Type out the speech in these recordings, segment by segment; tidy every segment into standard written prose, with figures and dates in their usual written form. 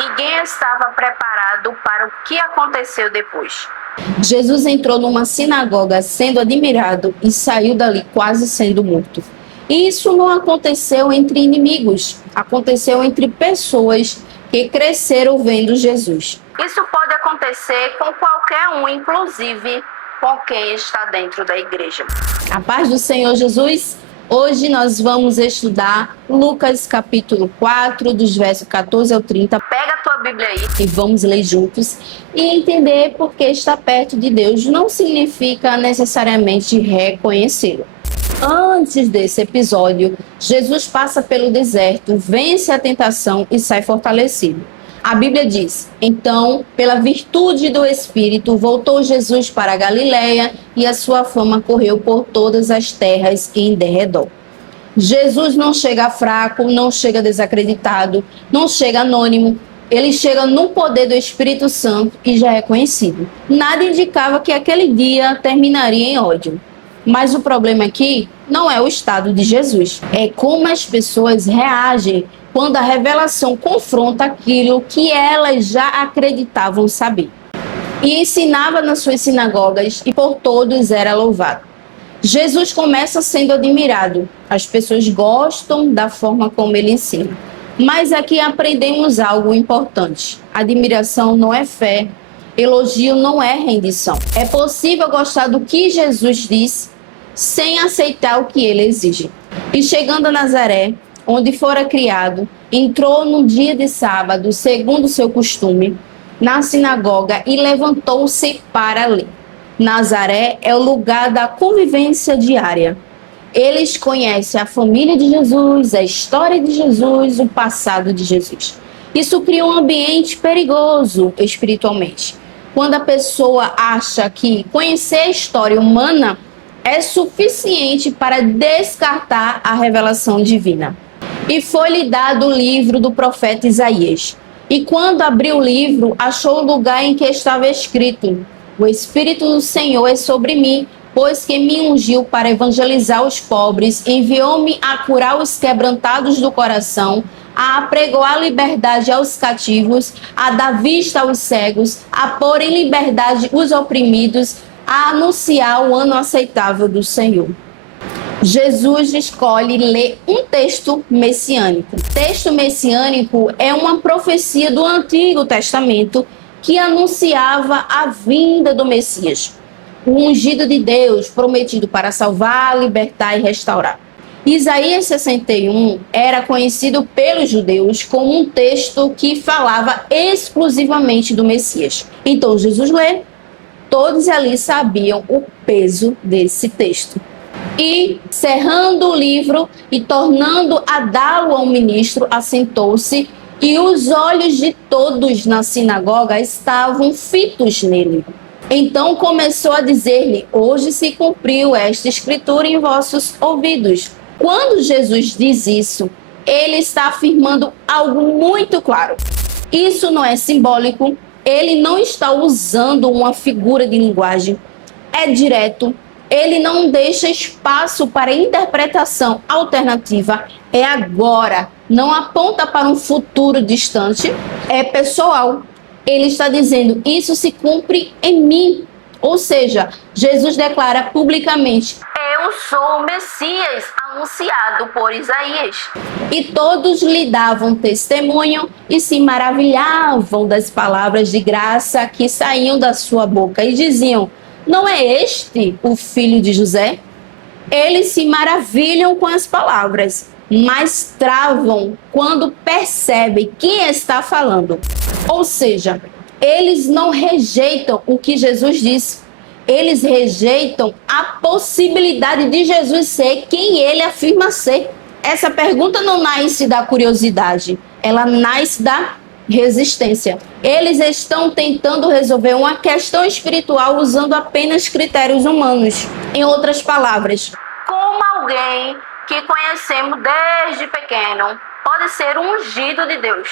Ninguém estava preparado para o que aconteceu depois. Jesus entrou numa sinagoga sendo admirado e saiu dali quase sendo morto. E isso não aconteceu entre inimigos, aconteceu entre pessoas que cresceram vendo Jesus. Isso pode acontecer com qualquer um, inclusive com quem está dentro da igreja. A paz do Senhor Jesus. Hoje nós vamos estudar Lucas capítulo 4, dos versos 14 ao 30. Pega a tua Bíblia aí e vamos ler juntos e entender porque estar perto de Deus não significa necessariamente reconhecê-lo. Antes desse episódio, Jesus passa pelo deserto, vence a tentação e sai fortalecido. A Bíblia diz: então, pela virtude do Espírito, voltou Jesus para a Galileia e a sua fama correu por todas as terras em derredor. Jesus não chega fraco, não chega desacreditado, não chega anônimo. Ele chega no poder do Espírito Santo e já é conhecido. Nada indicava que aquele dia terminaria em ódio. Mas o problema aqui não é o estado de Jesus, é como as pessoas reagem quando a revelação confronta aquilo que elas já acreditavam saber. E ensinava nas suas sinagogas e por todos era louvado. Jesus começa sendo admirado. As pessoas gostam da forma como ele ensina. Mas aqui aprendemos algo importante. Admiração não é fé. Elogio não é rendição. É possível gostar do que Jesus diz sem aceitar o que ele exige. E chegando a Nazaré, onde fora criado, entrou num dia de sábado, segundo seu costume, na sinagoga e levantou-se para ler. Nazaré é o lugar da convivência diária. Eles conhecem a família de Jesus, a história de Jesus, o passado de Jesus. Isso cria um ambiente perigoso espiritualmente. Quando a pessoa acha que conhecer a história humana é suficiente para descartar a revelação divina. E foi-lhe dado o livro do profeta Isaías. E quando abriu o livro, achou o lugar em que estava escrito: o Espírito do Senhor é sobre mim, pois que me ungiu para evangelizar os pobres, enviou-me a curar os quebrantados do coração, a apregoar liberdade aos cativos, a dar vista aos cegos, a pôr em liberdade os oprimidos, a anunciar o ano aceitável do Senhor. Jesus escolhe ler um texto messiânico. Texto messiânico é uma profecia do Antigo Testamento que anunciava a vinda do Messias, o ungido de Deus, prometido para salvar, libertar e restaurar. Isaías 61 era conhecido pelos judeus como um texto que falava exclusivamente do Messias. Então Jesus lê, todos ali sabiam o peso desse texto. E, cerrando o livro e tornando a dá-lo ao ministro, assentou-se, e os olhos de todos na sinagoga estavam fitos nele. Então começou a dizer-lhe: hoje se cumpriu esta escritura em vossos ouvidos. Quando Jesus diz isso, ele está afirmando algo muito claro. Isso não é simbólico, ele não está usando uma figura de linguagem, é direto, ele não deixa espaço para interpretação alternativa, é agora, não aponta para um futuro distante, é pessoal. Ele está dizendo: isso se cumpre em mim. Ou seja, Jesus declara publicamente: eu sou o Messias anunciado por Isaías. E todos lhe davam testemunho e se maravilhavam das palavras de graça que saíam da sua boca e diziam: não é este o filho de José? Eles se maravilham com as palavras, mas travam quando percebem quem está falando. Ou seja, eles não rejeitam o que Jesus disse. Eles rejeitam a possibilidade de Jesus ser quem ele afirma ser. Essa pergunta não nasce da curiosidade, ela nasce da resistência. Eles estão tentando resolver uma questão espiritual usando apenas critérios humanos. Em outras palavras, como alguém que conhecemos desde pequeno pode ser ungido de Deus?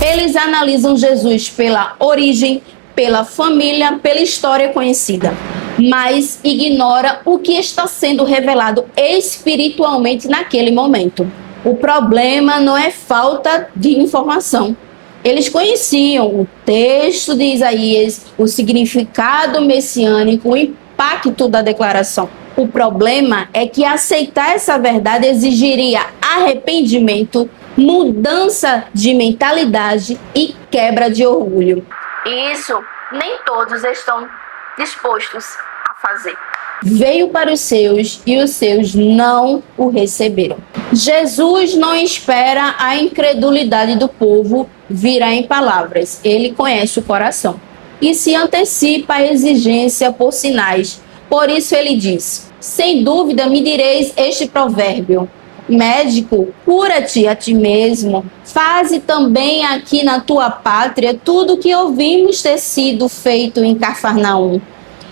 Eles analisam Jesus pela origem, pela família, pela história conhecida, mas ignora o que está sendo revelado espiritualmente naquele momento. O problema não é falta de informação. Eles conheciam o texto de Isaías, o significado messiânico, o impacto da declaração. O problema é que aceitar essa verdade exigiria arrependimento, mudança de mentalidade e quebra de orgulho. E isso nem todos estão dispostos a fazer. Veio para os seus e os seus não o receberam. Jesus não espera a incredulidade do povo virar em palavras. Ele conhece o coração e se antecipa à exigência por sinais. Por isso ele diz: sem dúvida me direis este provérbio: médico, cura-te a ti mesmo, faze também aqui na tua pátria tudo o que ouvimos ter sido feito em Cafarnaum.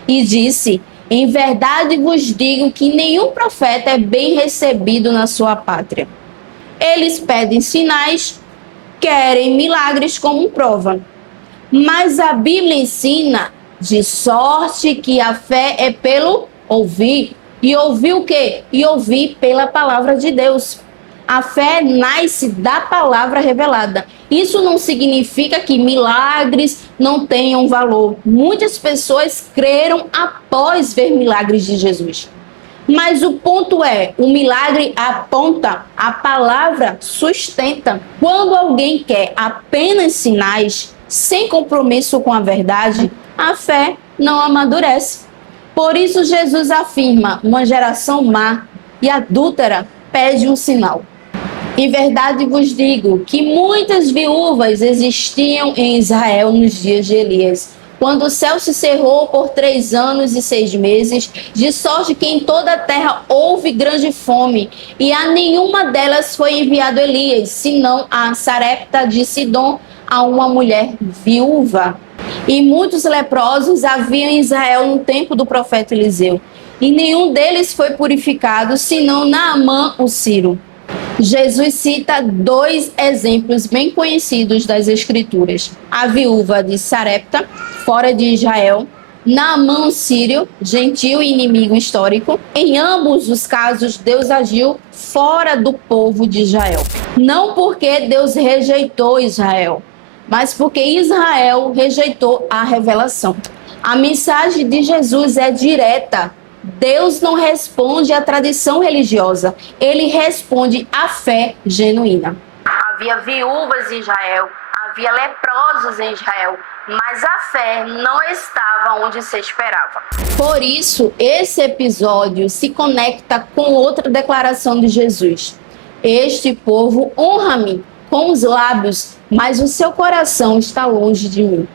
E disse: em verdade vos digo que nenhum profeta é bem recebido na sua pátria. Eles pedem sinais, querem milagres como prova. Mas a Bíblia ensina de sorte que a fé é pelo ouvir. E ouvir o quê? E ouvir pela palavra de Deus. A fé nasce da palavra revelada. Isso não significa que milagres não tenham valor. Muitas pessoas creram após ver milagres de Jesus. Mas o ponto é, o milagre aponta, a palavra sustenta. Quando alguém quer apenas sinais, sem compromisso com a verdade, a fé não amadurece. Por isso Jesus afirma: uma geração má e adúltera pede um sinal. Em verdade vos digo que muitas viúvas existiam em Israel nos dias de Elias, quando o céu se cerrou por 3 anos e 6 meses, de sorte que em toda a terra houve grande fome, e a nenhuma delas foi enviado Elias, senão a Sarepta de Sidom, a uma mulher viúva. E muitos leprosos havia em Israel no tempo do profeta Eliseu, e nenhum deles foi purificado, senão Naamã o sírio. Jesus cita 2 exemplos bem conhecidos das Escrituras: a viúva de Sarepta, fora de Israel, Naamã o sírio, gentil e inimigo histórico. Em ambos os casos, Deus agiu fora do povo de Israel. Não porque Deus rejeitou Israel, mas porque Israel rejeitou a revelação. A mensagem de Jesus é direta. Deus não responde à tradição religiosa, ele responde à fé genuína. Havia viúvas em Israel, havia leprosos em Israel, mas a fé não estava onde se esperava. Por isso, esse episódio se conecta com outra declaração de Jesus: este povo honra-me com os lábios, mas o seu coração está longe de mim.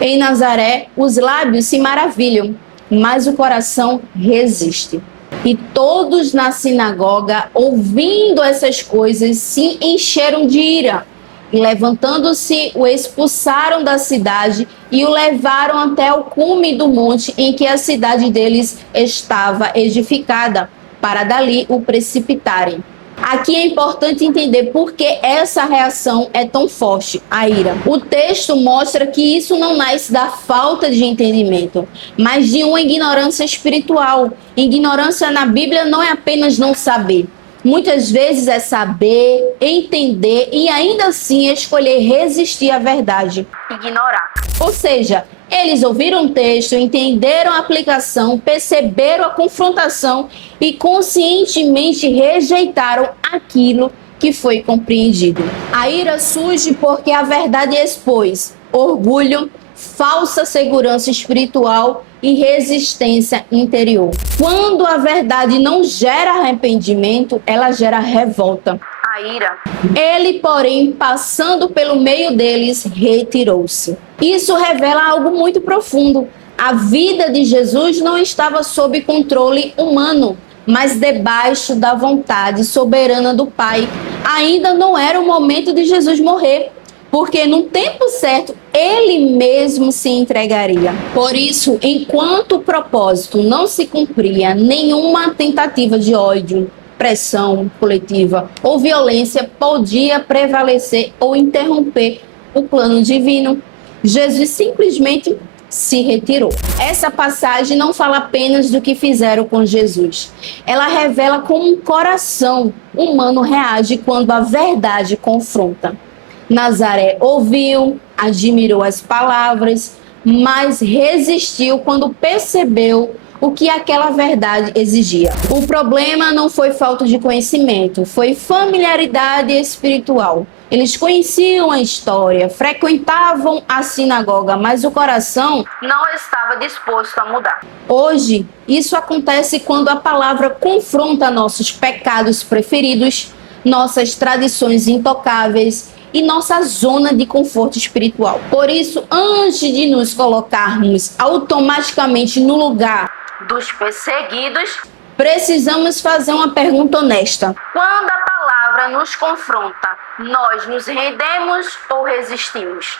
Em Nazaré, os lábios se maravilham, mas o coração resiste. E todos na sinagoga, ouvindo essas coisas, se encheram de ira. E levantando-se, o expulsaram da cidade e o levaram até o cume do monte em que a cidade deles estava edificada, para dali o precipitarem. Aqui é importante entender por que essa reação é tão forte, a ira. O texto mostra que isso não nasce da falta de entendimento, mas de uma ignorância espiritual. Ignorância na Bíblia não é apenas não saber. Muitas vezes é saber, entender e ainda assim escolher resistir à verdade. Ignorar. Ou seja, eles ouviram o texto, entenderam a aplicação, perceberam a confrontação e conscientemente rejeitaram aquilo que foi compreendido. A ira surge porque a verdade expôs orgulho, falsa segurança espiritual e resistência interior. Quando a verdade não gera arrependimento, ela gera revolta. A ira. Ele, porém, passando pelo meio deles, retirou-se. Isso revela algo muito profundo. A vida de Jesus não estava sob controle humano, mas debaixo da vontade soberana do Pai. Ainda não era o momento de Jesus morrer, porque no tempo certo ele mesmo se entregaria. Por isso, enquanto o propósito não se cumpria, nenhuma tentativa de ódio, pressão coletiva ou violência podia prevalecer ou interromper o plano divino. Jesus simplesmente se retirou. Essa passagem não fala apenas do que fizeram com Jesus. Ela revela como um coração humano reage quando a verdade confronta. Nazaré ouviu, admirou as palavras, mas resistiu quando percebeu o que aquela verdade exigia. O problema não foi falta de conhecimento, foi familiaridade espiritual. Eles conheciam a história, frequentavam a sinagoga, mas o coração não estava disposto a mudar. Hoje, isso acontece quando a palavra confronta nossos pecados preferidos, nossas tradições intocáveis e nossa zona de conforto espiritual. Por isso, antes de nos colocarmos automaticamente no lugar dos perseguidos, precisamos fazer uma pergunta honesta. Quando a palavra nos confronta, nós nos rendemos ou resistimos?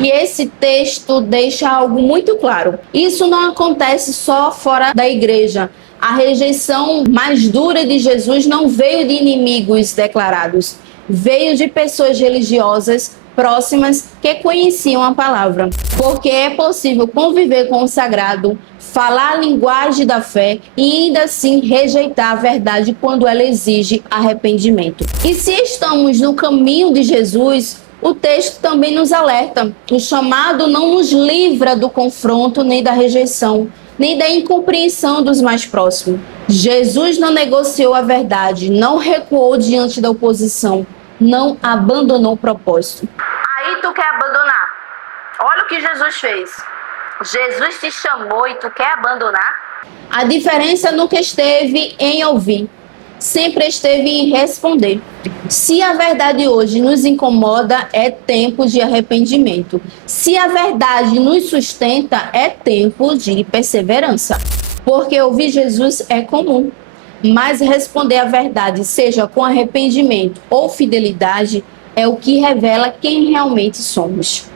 E esse texto deixa algo muito claro. Isso não acontece só fora da igreja. A rejeição mais dura de Jesus não veio de inimigos declarados, veio de pessoas religiosas próximas que conheciam a palavra. Porque é possível conviver com o sagrado, falar a linguagem da fé e ainda assim rejeitar a verdade quando ela exige arrependimento. E se estamos no caminho de Jesus, o texto também nos alerta. O chamado não nos livra do confronto, nem da rejeição, nem da incompreensão dos mais próximos. Jesus não negociou a verdade, não recuou diante da oposição, não abandonou o propósito. Aí tu quer abandonar? Olha o que Jesus fez. Jesus te chamou e tu quer abandonar? A diferença nunca esteve em ouvir, sempre esteve em responder. Se a verdade hoje nos incomoda, é tempo de arrependimento. Se a verdade nos sustenta, é tempo de perseverança. Porque ouvir Jesus é comum, mas responder a verdade, seja com arrependimento ou fidelidade, é o que revela quem realmente somos.